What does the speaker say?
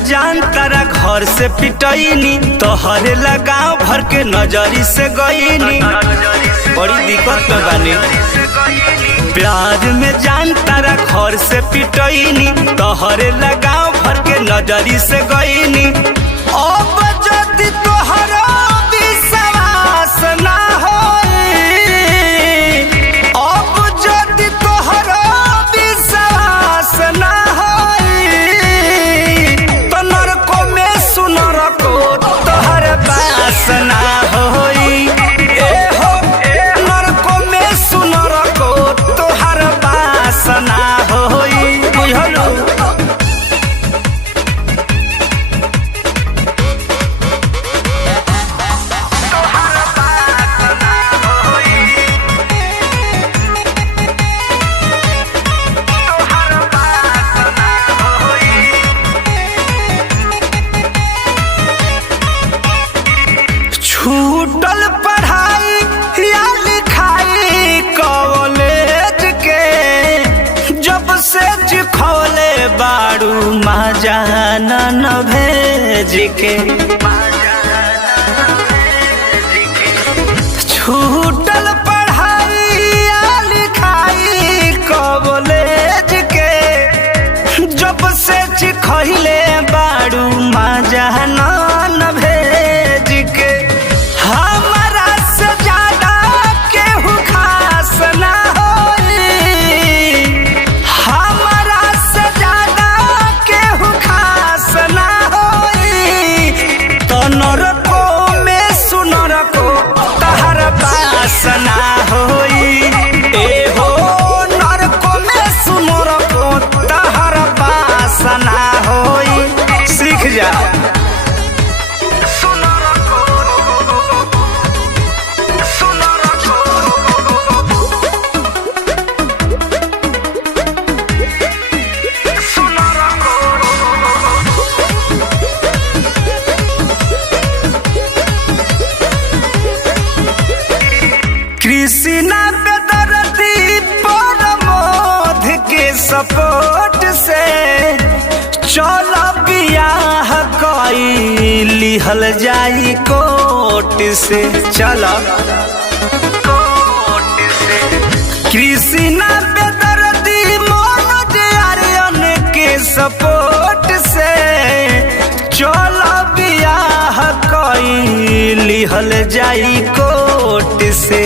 में जान तारा घर से पिटैनी, तोहरे लगाव भर के नजरी से गईनी, बड़ी दिक्कत में बानी। प्यार में जान तारा घर से पिटैनी, तोहरे लगाव भर के नजरी से गईनी। अब जदि तोहरा विश्वास ना होई, अब जदि तोहरा विश्वास ना होई, तो नरको में सुनर को तोहर बास ना होई। ए हो नरको में सुनर को तोहर बास ना होई, बुझलू। छूटल पढ़ाई या लिखाई कॉलेज के, जब से खोले बाड़ू महाजान न भेज के। छूटल पढ़ाई या लिखाई कॉलेज के, जब से खइले बाड़ू महाजान न भेज के। हमरा से ज्यादा केहू खास ना होई, हमरा से ज्यादा केहू खास ना होई, तो नरको में सुनर को तहर बास ना होई। ए हो नरको में सुनर को तहर बास ना होई, सीख जा। कृष्णा बेदर्दी प्रमोद के सपोर्ट से चल बियाह कई लिहल जाई कोर्ट से। चल कृष्णा बेदर्दी मनोज आर्यन के सपोर्ट से चल बियाह कई लिहल जाई कोर्ट से।